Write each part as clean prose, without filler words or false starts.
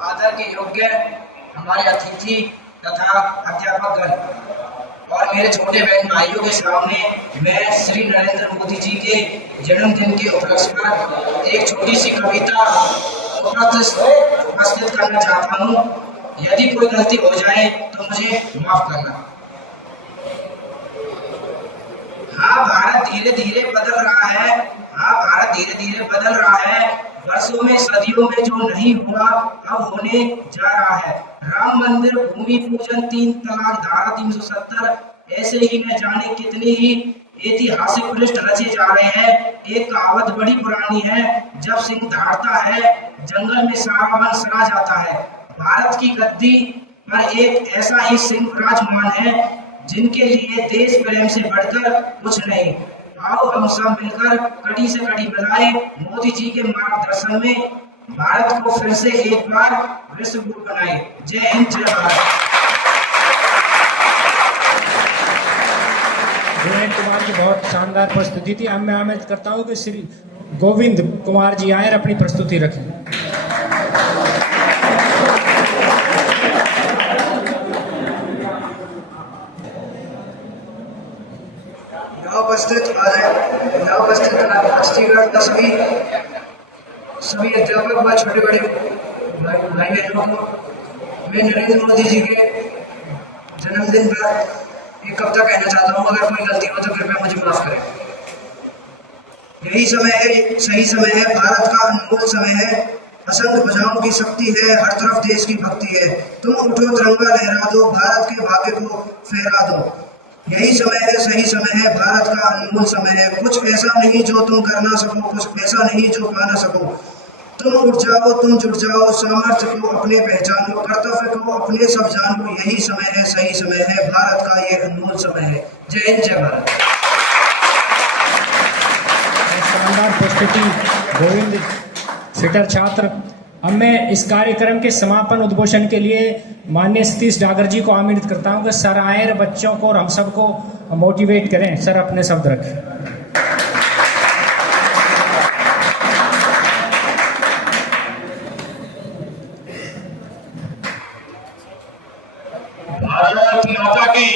आदर के योग्य हमारे अतिथि तथा अध्यापकगण और मेरे छोटे बहन भाइयों के सामने मैं श्री नरेंद्र मोदी जी के जन्मदिन के उपलक्ष्य पर एक छोटी सी कविता उपस्थित करना चाहता हूँ। यदि कोई गलती हो जाए तो मुझे माफ करना। हाँ, भारत धीरे धीरे बदल रहा है। हाँ, भारत धीरे धीरे बदल रहा है। वर्षों में सदियों में जो नहीं हुआ अब होने जा रहा है। राम मंदिर, भूमि पूजन, 3 तलाक, धारा 370, ऐसे ही न जाने कितने ही ऐतिहासिक पृष्ठ रचे जा रहे हैं। एक कहावत बड़ी पुरानी है, जब सिंह दहाड़ता है जंगल में सारा वन सड़ा जाता है। भारत की गद्दी पर एक ऐसा ही सिंह विराजमान है जिनके लिए देश प्रेम से बढ़कर कुछ नहीं। आओ हम सब मिलकर कड़ी से कड़ी मिलाए मोदी जी के मार्गदर्शन में भारत को फिर से एक बार विश्व गुरु बनाए। जय हिंद, जय भारत। विनय कुमार की बहुत शानदार प्रस्तुति थी। अब मैं आमंत्रित करता हूँ कि श्री गोविंद कुमार जी आए और अपनी प्रस्तुति रखें। उपस्थित अतिथिगण, सभी अध्यापक व छोटे बड़े भाई बहनों को मैं नरेंद्र मोदी जी के जन्मदिन पर एक कविता कहना चाहता हूँ। अगर कोई गलती हो तो कृपया मुझे माफ करें। यही समय है, सही समय है, भारत का अनमोल समय है। असंख्य भुजाओं की शक्ति है, हर तरफ देश की भक्ति है। तुम उठो, तिरंगा लहरा दो, भारत के भाग्य को फहरा दो। यही समय है, सही समय है, भारत का अनमोल समय है। कुछ ऐसा नहीं जो तुम कर ना सको, कुछ ऐसा नहीं जो पा ना सको। तुम उठ जाओ, तुम जुट जाओ, सामर्थ्य को अपने पहचानो, कर्तव्य को अपने सब जानो। यही समय है, सही समय है, भारत का ये अनमोल समय है। जय हिंद, जय भारत। शानदार प्रस्तुति गोविंद फिटर छात्र। अब मैं इस कार्यक्रम के समापन उद्घोषण के लिए माननीय सतीश डागर जी को आमंत्रित करता हूं कि सर आए बच्चों को और हम सबको मोटिवेट करें। सर अपने शब्द रखें। भारत माता की,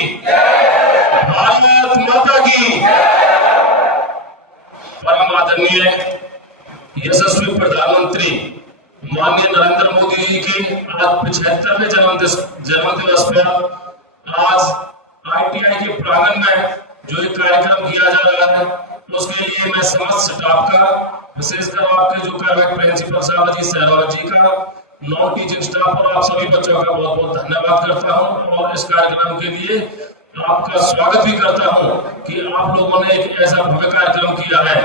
भारत माता की। परम आदरणीय यशस्वी प्रधानमंत्री माननीय नरेंद्र मोदी जी की आज 75वें जन्म दिवस पर आज ITI के प्रांगण में जो एक कार्यक्रम किया जा रहा है, उसके लिए मैं समस्त स्टाफ का, विशेषकर आपके जो कार्य प्रिंसिपल साहब जी, सहरावत जी का, नॉन टीचिंग स्टाफ और आप सभी बच्चों का बहुत बहुत धन्यवाद करता हूं और इस कार्यक्रम के लिए आपका स्वागत भी करता हूं कि आप लोगों ने एक ऐसा भव्य कार्यक्रम किया है।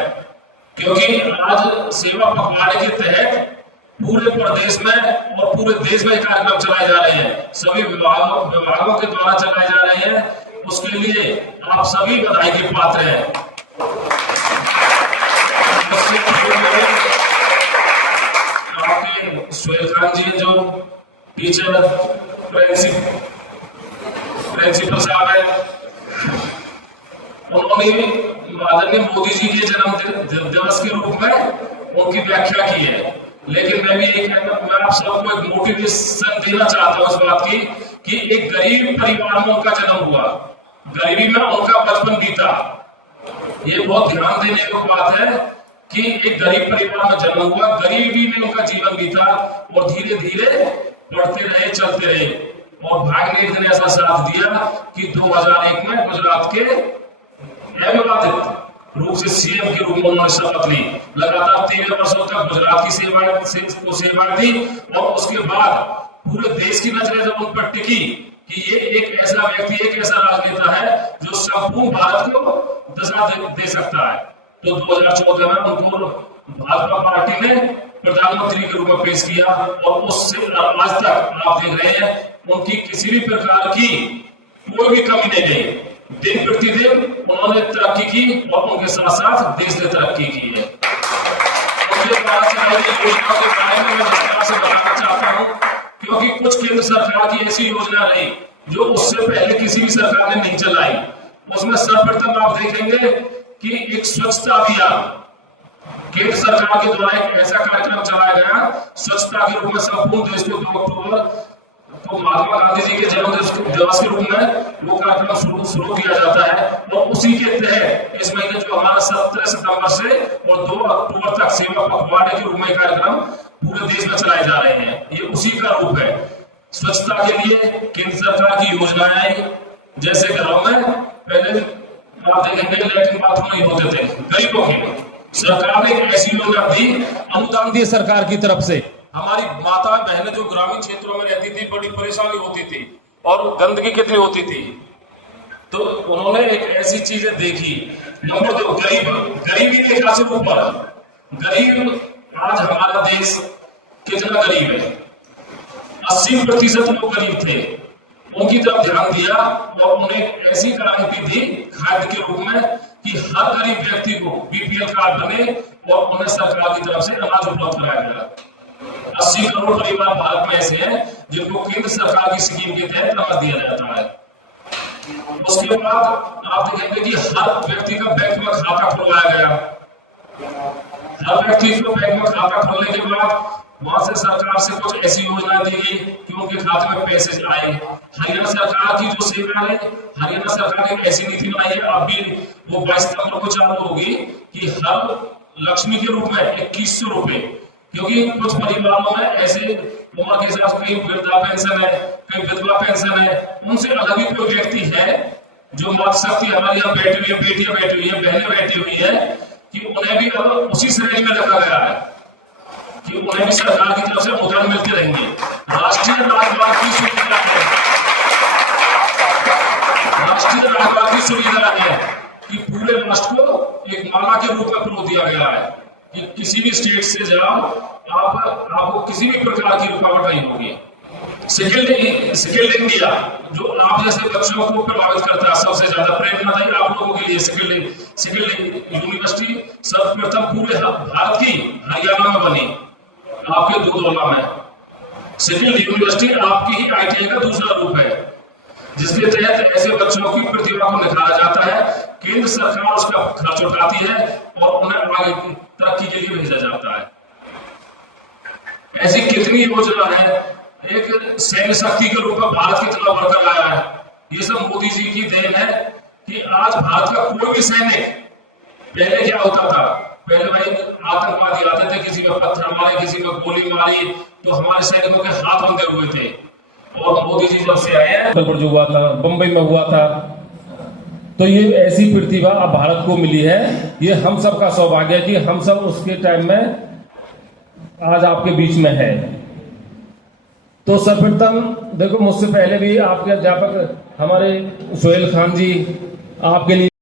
क्योंकि आज सेवा पखवाड़े के तहत पूरे प्रदेश में और पूरे देश में कार्यक्रम चलाए जा रहे हैं, सभी विभागों के द्वारा चलाए जा रहे हैं। उसके लिए आप सभी बधाई के पात्र हैं। आपके सुहेल खान जी जो टीचर प्रिंसिपल साहब है, उन्होंने आदरणीय मोदी जी के जन्म दिवस के रूप में उनकी व्याख्या की है। लेकिन मैं भी मैं आप सबको एक मोटिवेशन देना चाहता हूं इस बात की कि एक गरीब परिवार में उनका जन्म हुआ, गरीबी में उनका बचपन बीता। ये बहुत ध्यान देने की बात है कि एक गरीब परिवार में जन्म हुआ, गरीबी में उनका जीवन बीता और धीरे धीरे बढ़ते रहे, चलते रहे और भाग्य ने एक दिन ऐसा साथ दिया कि 2001 में गुजरात के अविवादित रूप से सीएम के रूप में उन्होंने शपथ ली। लगातार 13 वर्षों तक गुजरात की सेवा दी और उसके बाद पूरे देश की नजरें जब उन पर टिकी कि ये एक ऐसा व्यक्ति, एक ऐसा राजनेता है जो संपूर्ण भारत को दिशा दे सकता है। तो 2014 में उनको भाजपा पार्टी ने प्रधानमंत्री के रूप में पेश किया और उससे आज तक आप देख रहे हैं उनकी किसी भी प्रकार की कोई भी कमी नहीं गई। दिन प्रतिदिन उन्होंने तरक्की की और उनके साथ साथ देश ने तरक्की की है। उनके द्वारा चलाई गई योजनाओं के बारे में मैं विस्तार से बताना चाहता हूं, क्योंकि कुछ केंद्र सरकार की ऐसी योजना रही जो उससे पहले किसी भी सरकार ने नहीं चलाई। उसमें सर्वप्रथम आप देखेंगे कि एक स्वच्छता अभियान केंद्र सरकार के द्वारा एक ऐसा कार्यक्रम चलाया गया स्वच्छता के रूप में संपूर्ण देश को 2 अक्टूबर को महात्मा गांधी जी के जन्म दिवस के रूप में वो कार्यक्रम शुरू किया जाता है। और उसी के तहत इस महीने जो हमारा 17 सितंबर से और 2 अक्टूबर तक सेवा पखवाड़े के रूप में कार्यक्रम पूरे देश में चलाए जा रहे हैं। ये उसी का रूप है। स्वच्छता के लिए केंद्र सरकार की योजनाएं, जैसे घरों में पहले आप देखेंगे लैट्रिन बाथरूम नहीं होते थे गरीबों के लिए, सरकार ने एक ऐसी योजना दी, अनुदान दिए सरकार की तरफ से। हमारी माता बहनें जो ग्रामीण क्षेत्रों में रहती थी, बड़ी परेशानी होती थी और गंदगी कितनी होती थी, तो उन्होंने एक ऐसी चीजें देखी। नंबर 2, गरीबी देखा से ऊपर गरीब, आज हमारा देश कितना गरीब है, 80% लोग गरीब थे, उनकी तरफ ध्यान दिया और उन्हें ऐसी गारंटी दी खाद्य के रूप में कि हर गरीब व्यक्ति को बीपीएल कार्ड बने और उन्हें सरकार की तरफ से अनाज उपलब्ध कराया गया। 80 करोड़ परिवार भारत में ऐसे हैं जिनको केंद्र सरकार की स्कीम के तहत अनाज दिया जाता है। उसके बाद आप देखेंगे कि हर व्यक्ति का बैंक में खाता खुलवाया गया। हर व्यक्ति को बैंक में खाता खोलने के बाद वहां से सरकार से कुछ ऐसी योजना दी गई कि उनके खाते में पैसे आए। हरियाणा सरकार की जो सेवा है, हरियाणा सरकार ने ऐसी नीति बनाई है, अब भी वो 22 सितंबर को चालू होगी कि हर लक्ष्मी के रूप में 2100 रुपए, क्योंकि कुछ परिवारों में ऐसे उम्र के हिसाब से कहीं वृद्धा पेंशन है, कहीं विधवा पेंशन है, उनसे अलग ही कोई व्यक्ति है जो मातृशक्ति हमारे यहाँ बैठी हुई है, बेटियां बैठी हुई है, बहनें बैठी हुई है, कि उन्हें भी अब उसी श्रेणी में रखा गया है कि उन्हें भी सरकार की तरफ से अनुदान मिलते रहेंगे। राष्ट्रीय राजमार्ग की सुविधा है, राष्ट्रीय राजमार्ग की सुविधा है कि पूरे राष्ट्र को एक माला के रूप में प्रो दिया गया है कि किसी भी स्टेट से जाओ, आपको किसी भी प्रकार की रुकावट नहीं होगी। स्किल्ड इंडिया जो आप जैसे बच्चों को प्रभावित करता है, सबसे ज्यादा प्रेरणादायी आप लोगों के लिए स्किल्ड यूनिवर्सिटी सर्वप्रथम पूरे भारत की हरियाणा में बनी, आपके दुधौला में। स्किल्ड यूनिवर्सिटी आपकी ही आईटीआई का दूसरा रूप है, जिसके तहत ऐसे बच्चों की प्रतिभा को निखारा जाता है, केंद्र सरकार उसका खर्च उठाती है और उन्हें आगे की तरक्की के लिए भेजा जाता है। ऐसी कितनी योजना है। एक सैन्य शक्ति के रूप में भारत कितना बढ़कर आया है, ये सब मोदी जी की देन है कि आज भारत का कोई भी सैनिक, पहले क्या होता था, पहले भाई आतंकवादी आते थे, किसी में पत्थर मारे, किसी में गोली मारी, तो हमारे सैनिकों के हाथ बंधे हुए थे। और मोदी जी जब से आए हैं, पर जो हुआ था, बंबई में हुआ था, तो ये ऐसी प्रतिभा अब भारत को मिली है। ये हम सब का सौभाग्य है कि हम सब उसके टाइम में आज आपके बीच में है। तो सर्वप्रथम देखो, मुझसे पहले भी आपके अध्यापक हमारे सोहेल खान जी आपके लिए